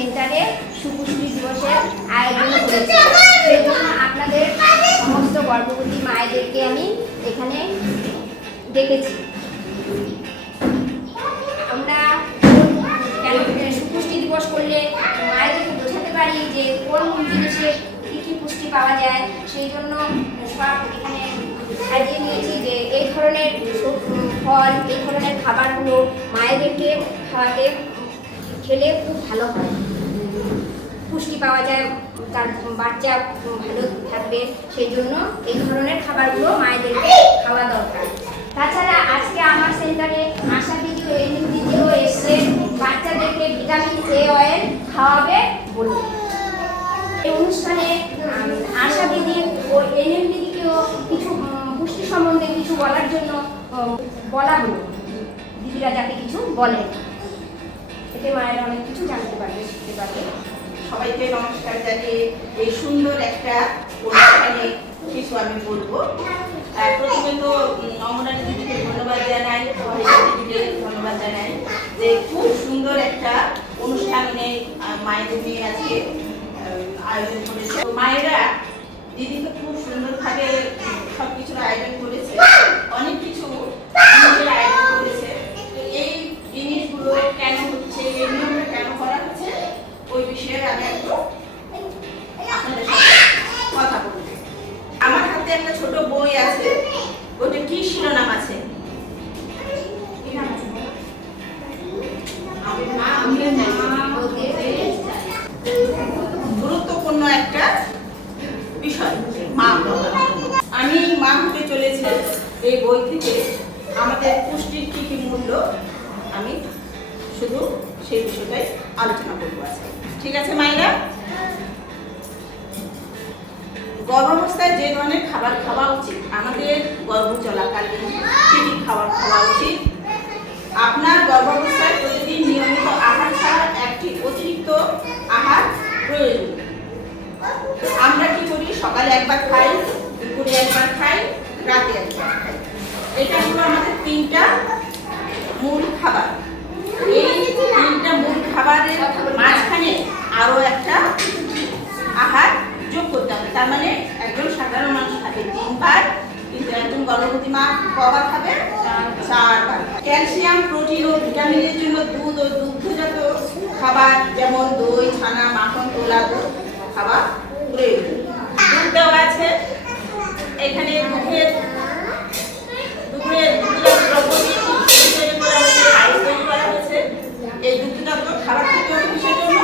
সেন্টারে সুপুষ্টি দিবসের আয়োজন করেছি। সেই জন্য আপনাদের সমস্ত গর্ভবতী মায়েদেরকে আমি এখানে ডেকেছি। আমরা কেন সুপুষ্টি দিবস করলে মায়েদেরকে বোঝাতে পারি যে কোন জিনিসে কী কী পুষ্টি পাওয়া যায়, সেই জন্য সব এখানে সাজিয়ে নিয়েছি যে এই ধরনের ফল, এই ধরনের খাবারগুলো মায়েদেরকে খাওয়াতে খেলে খুব ভালো হয়, পুষ্টি পাওয়া যায়, তার বাচ্চা ভালো থাকবে। সেই জন্য এই ধরনের খাবারগুলো মায়েদেরকে খাওয়া দরকার। তাছাড়া আজকে আমার সেন্টারে আশা দিদি ও এনএম দিদিও এসছে বাচ্চাদেরকে ভিটামিন এ অয়েল খাওয়াবে বলে। এই অনুষ্ঠানে আশা দিদি ও এনএম দিদিকেও কিছু পুষ্টি সম্বন্ধে কিছু বলার জন্য বলা হলো, দিদিরা যাতে কিছু বলেন, এতে মায়েরা অনেক কিছু জানতে পারবে, শিখতে পারবে। সবাইকে নমস্কার জানিয়ে এই সুন্দর একটা অনুষ্ঠানে কিছু আমি বলবো। প্রথমে তো অঙ্গনারী দিদিকে ধন্যবাদ জানাই, দিদিকে ধন্যবাদ জানাই যে খুব সুন্দর একটা অনুষ্ঠানে মায়েদের নিয়ে আজকে আয়োজন করেছে। মায়েরা দিদি তো খুব সুন্দরভাবে সবকিছুর আয়োজন করেছে, অনেক কিছু জিনিসের আয়োজন করেছে। এই জিনিসগুলো কেন হচ্ছে, এই নিয়মটা কেন করা হচ্ছে, ওই বিষয়ে আমি একটু আপনাদের সাথে কথা বলবো। আমার হাতে একটা ছোট বই আছে, ওটা কি শিরোনাম আছে? গুরুত্বপূর্ণ একটা বিষয় মা বাবা। আমি মা হতে চলেছি এই বই থেকে আমাদের পুষ্টির কি কি মূল্য, আমি শুধু সেই বিষয়টাই আলোচনা করবো আজকে। ঠিক আছে মায়েরা? গর্ভাবস্থায় যে ধরনের খাবার খাওয়া উচিত, আমাদের গর্ভ চলাকালীন কি কি খাবার খাওয়া উচিত? আপনার গর্ভাবস্থায় প্রতিদিন নিয়মিত আহার ছাড়া একটি অতিরিক্ত আহার প্রয়োজন। আমরা কি করি? সকালে একবার খাই, দুপুরে একবার খাই, রাতে একবার খাই। এটা হলো আমাদের তিনটা মূল খাবার। এই তিনটা মূল খাবারের মাঝখানে আরো একটা আহার যোগ করতে হবে। তার মানে একজন সাধারণ মানুষ খাবে 3 বার, কিন্তু একজন গর্ভবতী মা কবার খাবে? 4 বার। ক্যালসিয়াম, প্রোটিন ও ভিটামিনের জন্য দুধ ও দুগ্ধজাত খাবার যেমন দই, ছানা, মাখন, তোলা দুধ খাওয়া প্রয়োজন। দুধ দেওয়া আছে এখানে, দুধের দ্রব্য করা হয়েছে। এই দুগ্ধজাত খাবার খেতে হবে কিসের জন্য?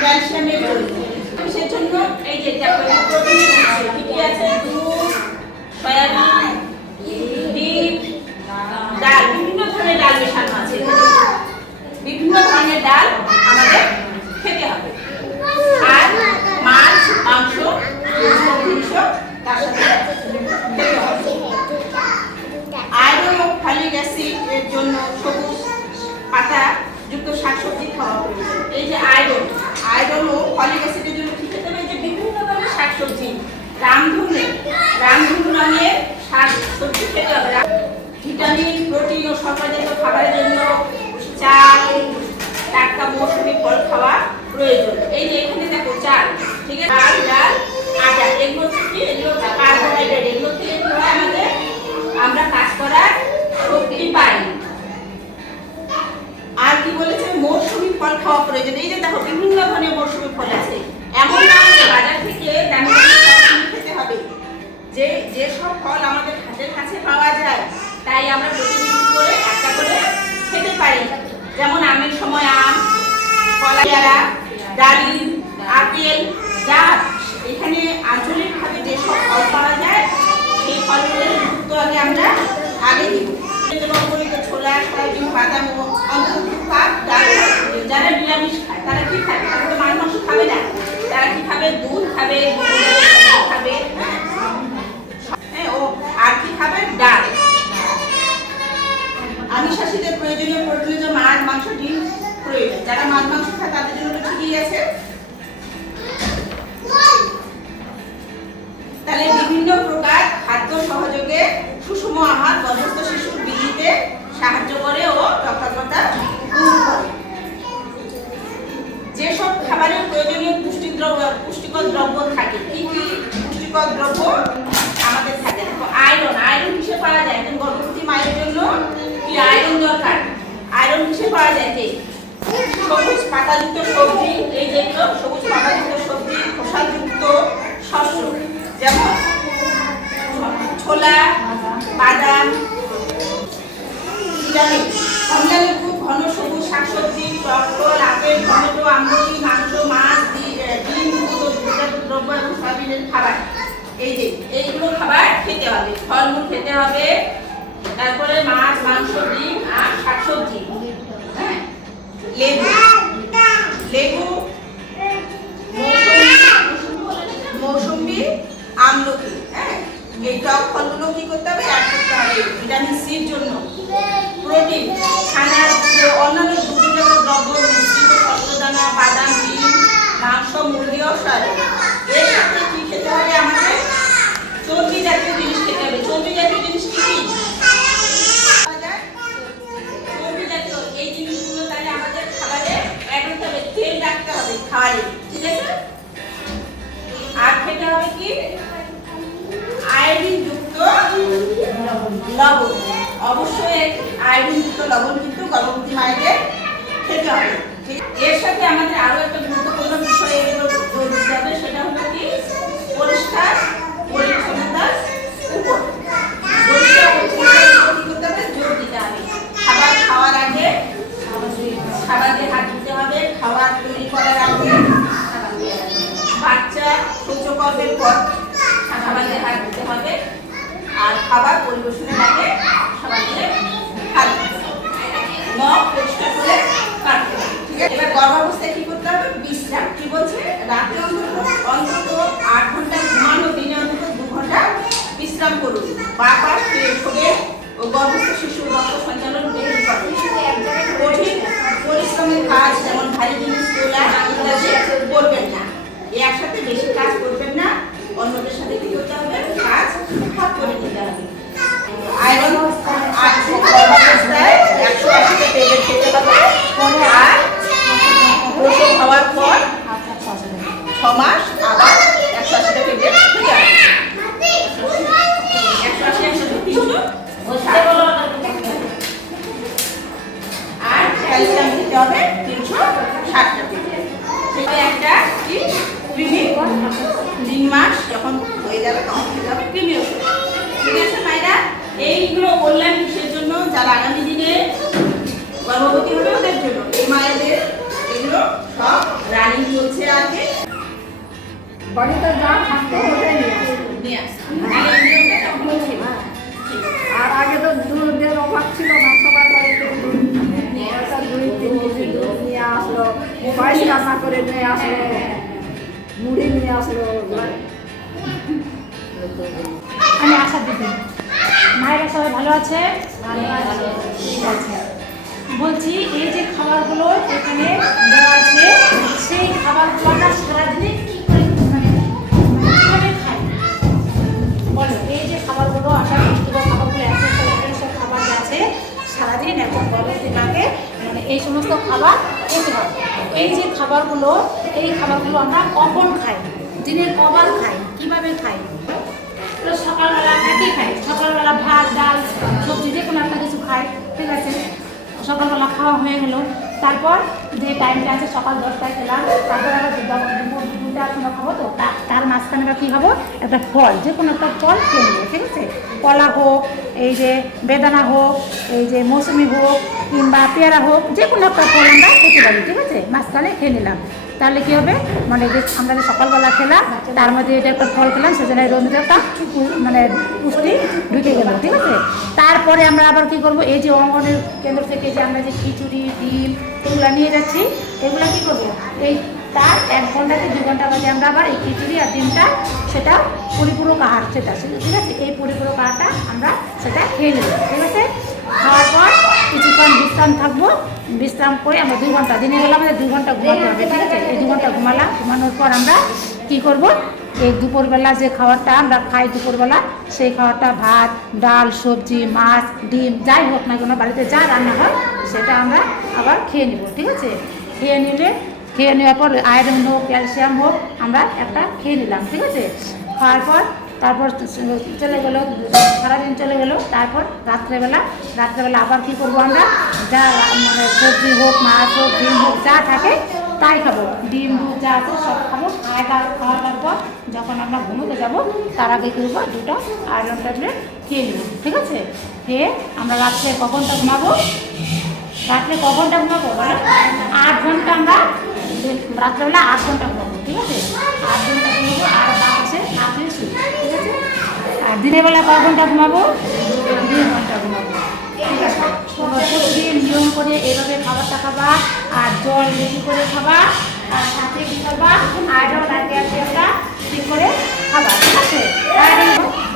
ক্যালসিয়ামের জন্য। কিসের জন্য? এই যে প্রোটিন কি আছে? দুধ, সয়াবিন, ডিম, ডাল, বিভিন্ন ধরনের ডাল মেশানো আছে। বিভিন্ন ধরনের ডাল আমাদের খেতে হবে। আর মাছ, মাংস, তার সাথে খেতে হবে। আয়রন ও ফলিক অ্যাসিড এর জন্য সবুজ পাতা যুক্ত শাকসবজি খাওয়া প্রয়োজন। এই যে আয়রন ও ফলিক অ্যাসিডের জন্য কি খেতে হবে? যে বিভিন্ন ধরনের শাকসবজি, রামধনু রঙের শাকসবজি খেতে হবে। ভিটামিন, প্রোটিন ও শর্করাজাত খাবারের জন্য চাল, টাটকা মৌসুমী ফল খাওয়া প্রয়োজন। এই যে এখানে দেখো চাল, ঠিক আছে, চাল, ডাল, আটা, এগুলো থেকে এগুলো কার্বোহাইড্রেট, এগুলো থেকে কি হয়? আমাদের আমরা কাজ করার শক্তি পাই। আর কি বলেছে? মৌসুমী ফল খাওয়া প্রয়োজন। এই যে দেখো বিভিন্ন ধরনের মৌসুমী ফল আছে, এমন না যে বাজার থেকে দামি দামি খেতে হবে। যে সব ফল আমাদের হাতের কাছে পাওয়া যায়, তাই আমরা প্রতিদিন করে একটা করে খেতে পারি। যেমন আমের সময় আম, কলা, পেয়ারা, ডালিম, আপেল, জাম। এখানে আঞ্চলিকভাবে যে সব ফল পাওয়া যায়, সেই ফলগুলোর গুরুত্ব আগে দিব। ছোলা, সয়াবিন, বাদাম ও ডাল। যারা নিরামিষ খায় তারা কি খায়? তারা তো মাছ মাংস খাবে না। তারা কি খাবে? দুধ খাবে, খাবে, ও আর কি খাবে? ডাল। আমিষাশীদের প্রয়োজনীয় প্রোটিন, মাছ, মাংস, ডিম প্রয়োজন। যারা মাছ মাংস খায় তাদের জন্য তো ঠিকই আছে। তাহলে বিভিন্ন প্রকার খাদ্য সহযোগে সুষম আহার গর্ভস্থ শিশুর বৃদ্ধিতে সাহায্য করে ও রক্ষাকর্তা দূর করে। যেসব খাবার পাওয়া যায় যে সবুজ পাতাযুক্ত সবজি, এই যেগুলো সবুজ পাতাযুক্ত সবজি, খোসাযুক্ত শস্য যেমন ছোলা, বাদাম, কমলালেবু, ঘন সবুজ শাকসবজি, টক ফল, আপেল, টমেটো, আমলকি, মাংস, মাছ, ডিম, দুধ, দুগ্ধজাত দ্রব্য এবং সয়াবিনের খাবার। এই যে এইগুলো খাবার খেতে হবে, ফলমূল খেতে হবে, তারপরে মাছ, মাংস, ডিম আর শাকসবজি। হ্যাঁ, লেবু, লেবু, মৌসুমী, আমলকি। হ্যাঁ, এই টক ফলগুলো কি করতে হবে? অ্যাড করতে হবে ভিটামিন সির জন্য। প্রোটিন, ছানার অন্যান্য দুগ্ধজাত দ্রব্য, মিশ্রিত শস্যদানা, বাদাম, ডিম, মাংস, মুরগি ও সয়াবিন। এর সাথে কি খেতে হবে? আমাদের চর্বি জাতীয় জিনিস খেতে হবে। চর্বি জাতীয় জিনিস কি কি? চর্বি জাতীয় এই জিনিসগুলো তাহলে আমাদের খাবারে অ্যাড করতে হবে, তেল রাখতে হবে খাবারে, ঠিক আছে? আর খেতে হবে কি? আয়োডিন যুক্ত লবণ। অবশ্যই আয়োডিন যুক্ত লবণ কিন্তু গর্ভবতী মায়েদের খেতে হবে। এর সাথে আমাদের আরো একটা গুরুত্বপূর্ণ বিষয় এগুলো জোর দিতে হবে, সেটা হলো কি? পরিষ্কার পরিচ্ছন্নতার উপর। পরিষ্কার পরিচ্ছন্নতার উপর কি করতে হবে? জোর দিতে হবে। খাবার খাওয়ার আগে সাবান হাত ধুতে হবে, খাবার তৈরি করার আগে বাচ্চা শৌচকর্মের পর সাবান হাত ধুতে হবে, আর খাবার পরিবেশনের আগে সাবান দিয়ে হাত ধুতে হবে, নখ পরিষ্কার করে কাটতে হবে। ঠিক আছে, এবার গর্ভাবস্থায় কি করতে হবে? বিশ্রাম। কি বলছে? রাতে অন্তত 8 ঘন্টা ঘুমানো, দিনে অন্তত 2 ঘন্টা বিশ্রাম করুন। বারবার ফ্রেশ হবে ও গর্ভস্থ শিশুর রক্ত সঞ্চালন বৃদ্ধি করে। কঠিন পরিশ্রমের কাজ যেমন ভারী জিনিস তোলা ইত্যাদি করবেন না। একসাথে বেশি কাজ করবেন না, অন্যদের সাথে কি করতে হবে? কাজ ভাগ করে নিতে হবে। আয়রন গর্ভাবস্থায় 180 ট্যাবলেট খেতে হবে, আর প্রসব হওয়ার পর 6 মাস আবার 180 ট্যাবলেট খেতে হবে। 180 আর ক্যালসিয়াম দিতে হবে 360 ট্যাবলেট। সেটা একটা কি কৃমি 3 মাস যখন হয়ে যাবে তখন খেতে হবে কৃমি ওষুধ। ঠিক আছে মায়েরা, এইগুলো বললাম কিসের জন্য? যারা আগামী দিনে গর্ভবতী হবে ওদের জন্য। এই মায়েদের এগুলো সব রানিং চলছে আগে। বাড়িতে যা থাকতো ওটাই নিয়ে আসতো। আর আগে তো দুধের অভাব ছিল না, সবার বাড়িতে দুধ 2-3 কেজি দুধ নিয়ে আসলো, পায়েস রান্না করে নিয়ে আসলো, মুড়ি নিয়ে আসলো। আমি আশা দিদি, মায়েরা সবাই ভালো আছে? ঠিক আছে। বলছি এই যে খাবারগুলো এখানে দেওয়া আছে, সেই খাবারগুলো আমরা সারাদিনে কি করে মানে কিভাবে খাই বলো? এই যে খাবারগুলো আমরা পুষ্টিকর খাবারগুলো এখানে সব খাবার আছে, সারাদিন একজন গর্ভবতী মাকে মানে এই সমস্ত খাবার খেতে হবে। এই যে খাবারগুলো, এই খাবারগুলো আমরা কখন খাই, দিনের কবার খাই, কিভাবে খাই? সকালবেলা একই খাই, সকালবেলা ভাত, ডাল, সবজি যে কোনো একটা কিছু খাই, ঠিক আছে? সকালবেলা খাওয়া হয়ে গেল, তারপর যে টাইমটা আছে সকাল 10টায় খেলাম, তারপর আবার দুপুর 2টার সময় খাবো, তো তার মাঝখানে কী খাবো? একটা ফল, যে কোনো একটা ফল খেয়ে নেবো, ঠিক আছে? কলা হোক, এই যে বেদানা হোক, এই যে মৌসুমি হোক, কিংবা পেয়ারা হোক, যে কোনো একটা ফল আমরা খেতে পারি, ঠিক আছে? মাঝখানে খেয়ে নিলাম, তাহলে কী হবে? মানে যে আমরা যে সকালবেলা খেলাম তার মধ্যে এটা একটা ফল খেলাম, সেজন্য এর মধ্যে একটা মানে পুষ্টি ঢুকে গেল, ঠিক আছে? তারপরে আমরা আবার কী করবো? এই যে অঙ্গনের কেন্দ্র থেকে যে আমরা যে খিচুড়ি, ডিম এগুলো নিয়ে যাচ্ছি, এগুলো কী করবো? এই তার 1 ঘন্টা থেকে 2 ঘন্টা বাদে আমরা আবার এই খিচুড়ি আর ডিমটা সেটা পরিপূরক আহার, সেটা ঠিক আছে? এই পরিপূরক আহারটা আমরা সেটা খেয়ে নেব, ঠিক আছে? খাওয়ার পর কিছুক্ষণ বিশ্রাম থাকবো, বিশ্রাম করে আমরা 2 ঘন্টা, দিনের বেলা আমাদের 2 ঘন্টা ঘুমাতে হবে, ঠিক আছে? এই 2 ঘন্টা ঘুমালাম, ঘুমানোর পর আমরা কী করবো? এই দুপুরবেলা যে খাবারটা আমরা খাই দুপুরবেলা, সেই খাবারটা ভাত, ডাল, সবজি, মাছ, ডিম যাই হোক না কেন বাড়িতে যা রান্না হয় সেটা আমরা আবার খেয়ে নেব, ঠিক আছে? খেয়ে নেওয়ার পর আয়রন হোক, ক্যালসিয়াম হোক আমরা একটা খেয়ে নিলাম, ঠিক আছে? খাওয়ার পর তারপর চলে গেলো, সারাদিন চলে গেলো। তারপর রাত্রেবেলা আবার কি করবো আমরা, যা মানে সবজি হোক, মাছ হোক, ডিম হোক, যা থাকে তাই খাবো। ডিম দুধ যা আছে সব খাবো। খাওয়ার পর যখন আমরা ঘুমোতে যাবো তার আগে কী করবো, 2টা আয়রন ট্যাবলেট খেয়ে নেবো। ঠিক আছে? খেয়ে আমরা রাত্রে কখনটা ঘুমাবো, বলো 8 ঘন্টা। আমরা রাত্রেবেলা 8 ঘন্টা ঘুমাবো। ঠিক আছে? 8 ঘন্টা ঘুমাবো আর বাসে রাত্রে শুই। ঠিক আছে? আর দিনের বেলা কয় ঘন্টা ঘুমাবো, 2 ঘন্টা ঘুমাবো। ঠিক আছে? তোমরা প্রতিদিন নিয়ম করে এভাবে খাবারটা খাবা, আর জল বেশি করে খাবা, আর সাথে কী খাবা, আয়রন আর ক্যালসিয়ামটা ঠিক করে খাবা। ঠিক আছে? আর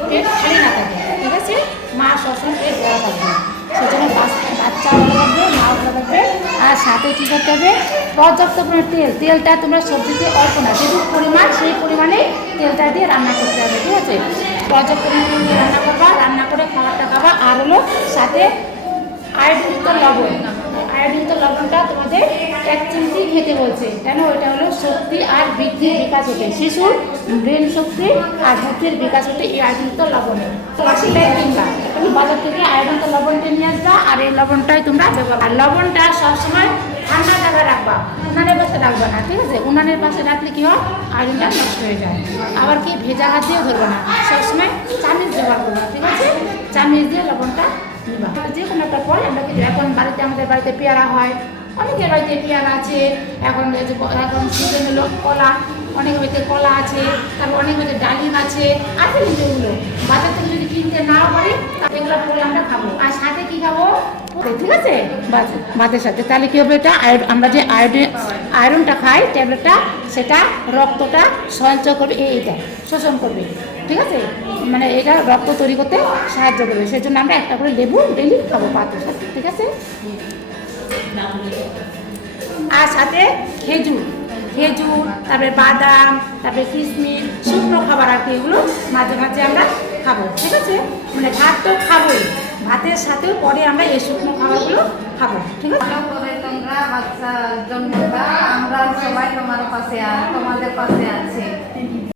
পেট খালি না থাকে। ঠিক আছে? মা সবসময় পেট বড় থাকবে, সেজন্য বাচ্চা ভালো থাকবে, মাও ভালো থাকবে। আর সাথে কী করতে হবে, পর্যাপ্ত পরিমাণে তেলটা তোমরা সবজিতে অল্প না, যেটুকু পরিমাণ সেই পরিমাণে তেলটা দিয়ে রান্না করতে হবে। ঠিক আছে? পর্যাপ্ত পরিমাণে রান্না করবা, রান্না করে খাবারটা খাবা। আর হলো সাথে আয়োডিনযুক্ত লবণ। আয়োডিনযুক্ত লবণটা তোমাদের 1 চিমটি খেতে বলছে। কেন? ওইটা হলো শক্তি আর বৃদ্ধির বিকাশ হতে, শিশুর ব্রেন শক্তি আর বুদ্ধির বিকাশ হতে এই আয়োডিনযুক্ত লবণে। আসলেই কিনবা, তুমি বাজার থেকে আয়োডিনযুক্ত লবণটা নিয়ে আসবা, আর এই লবণটাই তোমরা ব্যবহার। আর লবণটা সবসময় ঠান্ডা জায়গায় রাখবা, উনানের পাশে রাখবা না। ঠিক আছে? উনানের পাশে রাখলে কি হয়, আয়োডিনটা নষ্ট হয়ে যায়। আবার কি ভেজা হাত দিয়েও ধরবে না, সবসময় চামিচ ব্যবহার করবা। ঠিক আছে? চামিচ দিয়ে লবণটা নিবা। যে কোনো একটা ফল আমরা কিন্তু এখন আমাদের বাড়িতে পেয়ারা হয়, অনেকের বাড়িতে পেয়ারা আছে। এখন সিজন হলো কলা, অনেকের বাড়িতে কলা আছে, তারপর অনেক বাড়িতে ডালিম আছে কিন্তু এগুলো বাজার থেকে যদি কিনতে নাও পারি, এগুলো ফল আমরা খাবো। আর সাথে কি খাবো, ঠিক আছে, ভাতের সাথে। তাহলে কী হবে, এটা আমরা যে আয়রনটা খাই ট্যাবলেটটা, সেটা রক্তটা সঞ্চয় করবে, এইটা শোষণ করবে। ঠিক আছে? মানে এটা রক্ত তৈরি করতে সাহায্য করবে। সেই জন্য আমরা একটা করে লেবু ডেলি খাবো ভাতের সাথে। ঠিক আছে? আর সাথে খেজুর, তারপরে বাদাম, তারপরে কিশমিশ, শুকনো খাবার আর কি, এগুলো মাঝে মাঝে আমরা খাবো। ঠিক আছে? মানে ভাত তো খাবোই, ভাতের সাথেও পরে আমরা এই শুকনো খাবারগুলো খাবো। ঠিক আছে? ভালো করে তোমরা বাচ্চা জন্ম দাও, আমরা সবাই তোমাদের পাশে আছি।